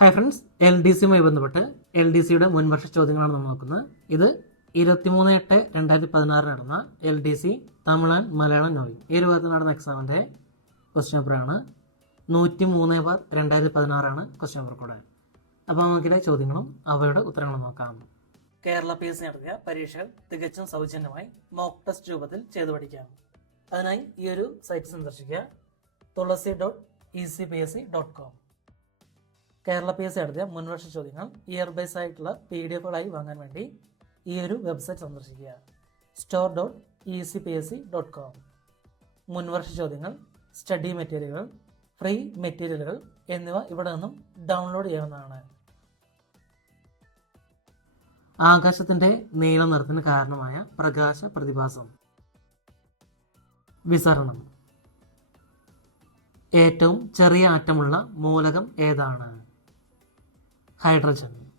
Hi friends L D സിയുമായി ബന്ധപ്പെട്ട് L D സിയുടെ മുൻവർഷ ചോദ്യങ്ങളാണ് നമ്മൾ നോക്കുന്നത്. ഇത് ഇരുപത്തിമൂന്ന് എട്ട് രണ്ടായിരത്തി പതിനാറ് നടന്ന L D C Tamil Malayalam novel. ഈ നടന്ന എക്സാമിന്റെ ക്വസ്റ്റ്യൻ പേപ്പറാണ് നൂറ്റി മൂന്ന് ബാർ രണ്ടായിരത്തി പതിനാറാണ് ക്വസ്റ്റ്യൻ പേപ്പർ കൂടെ. അപ്പോൾ നമുക്കിടെ ചോദ്യങ്ങളും അവയുടെ ഉത്തരങ്ങളും നോക്കാം. കേരള പി എസ് നടത്തിയ പരീക്ഷകൾ തികച്ചും സൗജന്യമായി മോക്ക് ടെസ്റ്റ് രൂപത്തിൽ ചെയ്തു പഠിക്കാം. അതിനായി ഈ ഒരു സൈറ്റ് സന്ദർശിക്കുക. Thulasi dot E C P S C dot com Kerala P S C നടത്തിയ മുൻവർഷ ചോദ്യങ്ങൾ ഇയർ ബേസ് ആയിട്ടുള്ള പി ഡി എഫുകളായി വാങ്ങാൻ വേണ്ടി ഈ ഒരു വെബ്സൈറ്റ് സന്ദർശിക്കുക. Store dot E C P S C dot com മുൻവർഷ ചോദ്യങ്ങൾ സ്റ്റഡി മെറ്റീരിയലുകൾ ഫ്രീ മെറ്റീരിയലുകൾ എന്നിവ ഇവിടെ നിന്നും ഡൗൺലോഡ് ചെയ്യാവുന്നതാണ്. ആകാശത്തിന്റെ നീല നിറത്തിന് കാരണമായ പ്രകാശ പ്രതിഭാസം. വിസരണം. ഏറ്റവും ചെറിയ ആറ്റമുള്ള മൂലകം ഏതാണ്? ഹൈഡ്രജൻ.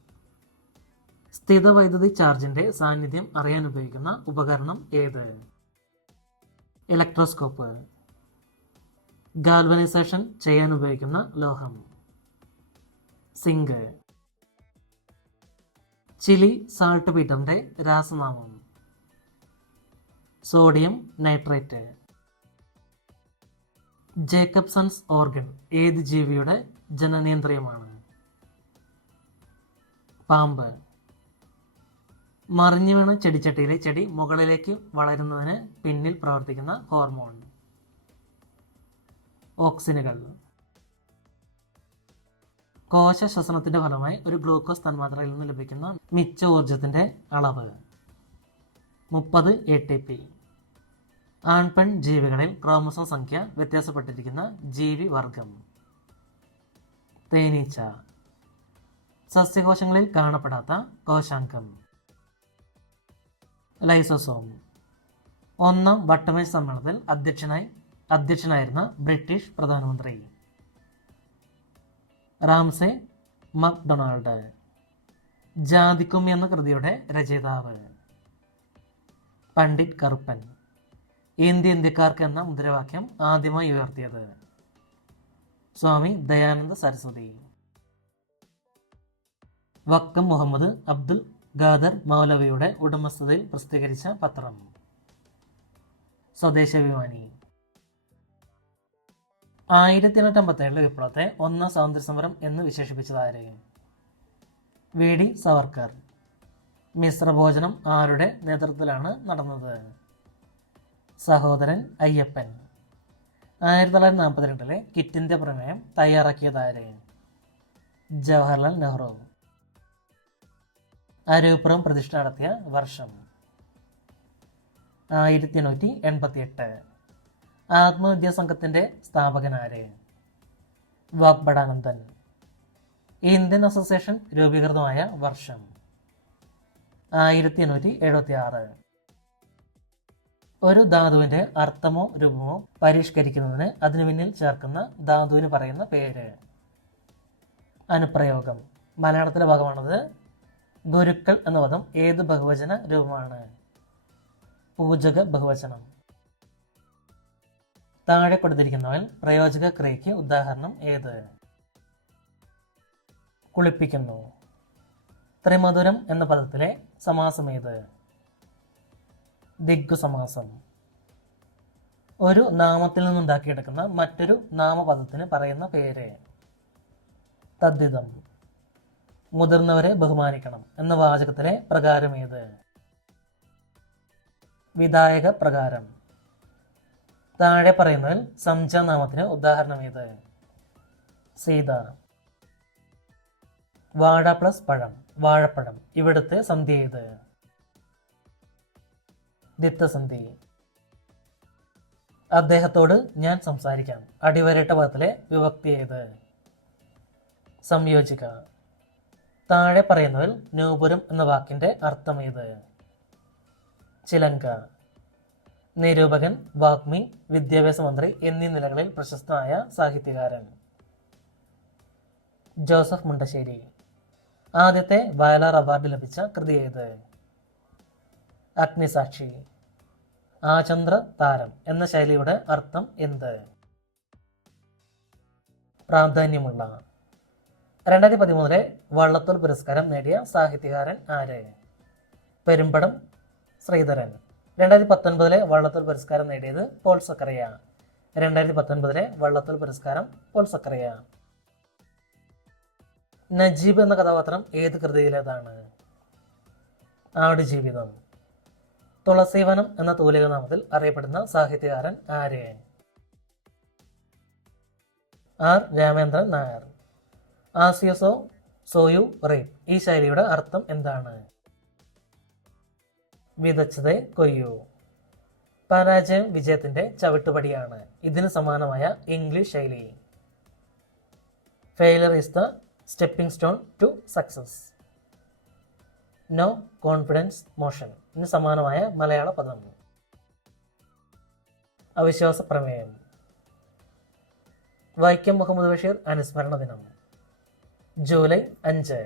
സ്ഥിതവൈദ്യുതി ചാർജിന്റെ സാന്നിധ്യം അറിയാൻ ഉപയോഗിക്കുന്ന ഉപകരണം ഏത്? ഇലക്ട്രോസ്കോപ്പ്. ഗാൽവനൈസേഷൻ ചെയ്യാൻ ഉപയോഗിക്കുന്ന ലോഹം. സിങ്ക്. ചിലി സാൾട്ട് പീഠന്റെ രാസനാമം. Sodium nitrate. ജേക്കബ്സൺസ് ഓർഗൻ ഏത് ജീവിയുടെ ജനനേന്ദ്രിയമാണ്? പാമ്പ്. മറിഞ്ഞു വീണ ചെടിച്ചട്ടിയിലെ ചെടി മുകളിലേക്ക് വളരുന്നതിന് പിന്നിൽ പ്രവർത്തിക്കുന്ന ഹോർമോൺ. ഓക്സിനുകൾ കോശ ശ്വസനത്തിന്റെ ഫലമായി ഒരു ഗ്ലൂക്കോസ് തന്മാത്രയിൽ നിന്ന് ലഭിക്കുന്ന മിച്ച ഊർജത്തിന്റെ അളവ്. മുപ്പത് എ ടി പി. ആൺപെൺ ജീവികളിൽ ക്രോമസോം സംഖ്യ വ്യത്യാസപ്പെട്ടിരിക്കുന്ന ജീവി വർഗം. തേനീച്ച. സസ്യകോശങ്ങളിൽ കാണപ്പെടാത്ത കോശാംഗം. ലൈസോസോം. ഒന്നാം വട്ടമേ സമ്മേളനത്തിൽ അധ്യക്ഷനായി അധ്യക്ഷനായിരുന്ന ബ്രിട്ടീഷ് പ്രധാനമന്ത്രി. Ramsay MacDonald. ജാതിക്കുമ്മി എന്ന കൃതിയുടെ രചയിതാവ്. പണ്ഡിറ്റ് കറുപ്പൻ. ഇന്ത്യ ഇന്ത്യക്കാർക്ക് എന്ന മുദ്രാവാക്യം ആദ്യമായി ഉയർത്തിയത്. സ്വാമി ദയാനന്ദ സരസ്വതി. വക്കം മുഹമ്മദ് അബ്ദുൽ ഖാദർ മൗലവിയുടെ ഉടമസ്ഥതയിൽ പ്രസിദ്ധീകരിച്ച പത്രം. സ്വദേശാഭിമാനി. ആയിരത്തി എണ്ണൂറ്റി അമ്പത്തേഴിലെ വിപ്ലവത്തെ ഒന്നാം സ്വാതന്ത്ര്യ സമരം എന്ന് വിശേഷിപ്പിച്ചതാരെയും വി. ഡി. സവർക്കർ. മിശ്രഭോജനം ആരുടെ നേതൃത്വത്തിലാണ് നടന്നത്? സഹോദരൻ അയ്യപ്പൻ. ആയിരത്തി തൊള്ളായിരത്തി നാൽപ്പത്തിരണ്ടിലെ കിറ്റ് ഇന്ത്യ പ്രമേയം തയ്യാറാക്കിയതാരെയും ജവഹർലാൽ നെഹ്റു. അരൂപ്പുറം പ്രതിഷ്ഠ നടത്തിയ വർഷം ആയിരത്തി എണ്ണൂറ്റി എൺപത്തി എട്ട് ആത്മവിദ്യാ സംഘത്തിന്റെ സ്ഥാപകനാര് വാഗ്ബടാനന്ദൻ ഇന്ത്യൻ അസോസിയേഷൻ രൂപീകൃതമായ വർഷം ആയിരത്തി എണ്ണൂറ്റി എഴുപത്തി ആറ് ഒരു ധാതുവിന്റെ അർത്ഥമോ രൂപമോ പരിഷ്കരിക്കുന്നതിന് അതിനു പിന്നിൽ ചേർക്കുന്ന ധാതുവിന് പറയുന്ന പേര്. അനുപ്രയോഗം. മലയാളത്തിലെ ഭാഗമാണത് ഗുരുക്കൾ എന്ന പദം ഏത് ബഹുവചന രൂപമാണ്? പൂജക ബഹുവചനം. താഴെ കൊടുത്തിരിക്കുന്നവൽ പ്രയോജക ക്രിയയ്ക്ക് ഉദാഹരണം ഏത്? കുളിപ്പിക്കുന്നു. ത്രിമധുരം എന്ന പദത്തിലെ സമാസം ഏത്? ദിഗ്ഗു സമാസം ഒരു നാമത്തിൽ നിന്നുണ്ടാക്കിയെടുക്കുന്ന മറ്റൊരു നാമപദത്തിന് പറയുന്ന പേര്. തദ്ധിതം. മുതിർന്നവരെ ബഹുമാനിക്കണം എന്ന വാചകത്തിലെ പ്രകാരം ഏത് വിധായക പ്രകാരം. താഴെ പറയുന്നതിൽ സംജാനാമത്തിന് ഉദാഹരണം ഏത് സീത. വാഴ പ്ലസ് പഴം വാഴപ്പഴം. ഇവിടുത്തെ സന്ധി ഏത്? ദിത്തസന്ധി. അദ്ദേഹത്തോട് ഞാൻ സംസാരിക്കാം. അടിവരട്ട പദത്തിലെ വിഭക്തി ഏത്? സംയോജിക താഴെ പറയുന്നതിൽ നൂപുരം എന്ന വാക്കിന്റെ അർത്ഥം ഏത് ചിലങ്ക നിരൂപകൻ വാഗ്മി വിദ്യാഭ്യാസ മന്ത്രി എന്നീ നിലകളിൽ പ്രശസ്തനായ സാഹിത്യകാരൻ. ജോസഫ് മുണ്ടശ്ശേരി. ആദ്യത്തെ വയലാർ അവാർഡ് ലഭിച്ച കൃതി ഏത്? അഗ്നിസാക്ഷി. ആചന്ദ്ര താരം എന്ന ശൈലിയുടെ അർത്ഥം എന്ത്? പ്രാധാന്യമുള്ള രണ്ടായിരത്തി പതിമൂന്നിലെ വള്ളത്തോൾ പുരസ്കാരം നേടിയ സാഹിത്യകാരൻ ആര്? പെരുമ്പടം ശ്രീധരൻ. രണ്ടായിരത്തി പത്തൊൻപതിലെ വള്ളത്തോൾ പുരസ്കാരം നേടിയത് പോൾ സക്കറിയ. രണ്ടായിരത്തി പത്തൊൻപതിലെ വള്ളത്തോൾ പുരസ്കാരം പോൾ സക്കറിയ. നജീബ് എന്ന കഥാപാത്രം ഏത് കൃതിയിലേതാണ്? ആടുജീവിതം തുളസീവനം എന്ന തൂലിക നാമത്തിൽ അറിയപ്പെടുന്ന സാഹിത്യകാരൻ ആര്? R Ramendran Nair. As you sow so you reap ഈ ശൈലിയുടെ അർത്ഥം എന്താണ്? വിതച്ചതേ കൊയ്യു. പരാജയം വിജയത്തിന്റെ ചവിട്ടുപടിയാണ്. ഇതിന് സമാനമായ ഇംഗ്ലീഷ് ശൈലി. Failure is the stepping stone to success no confidence motion ഇതിന് സമാനമായ മലയാള പദം. അവിശ്വാസ പ്രമേയം. വൈക്കം മുഹമ്മദ് ബഷീർ അനുസ്മരണ ദിനം. ജൂലൈ അഞ്ച്.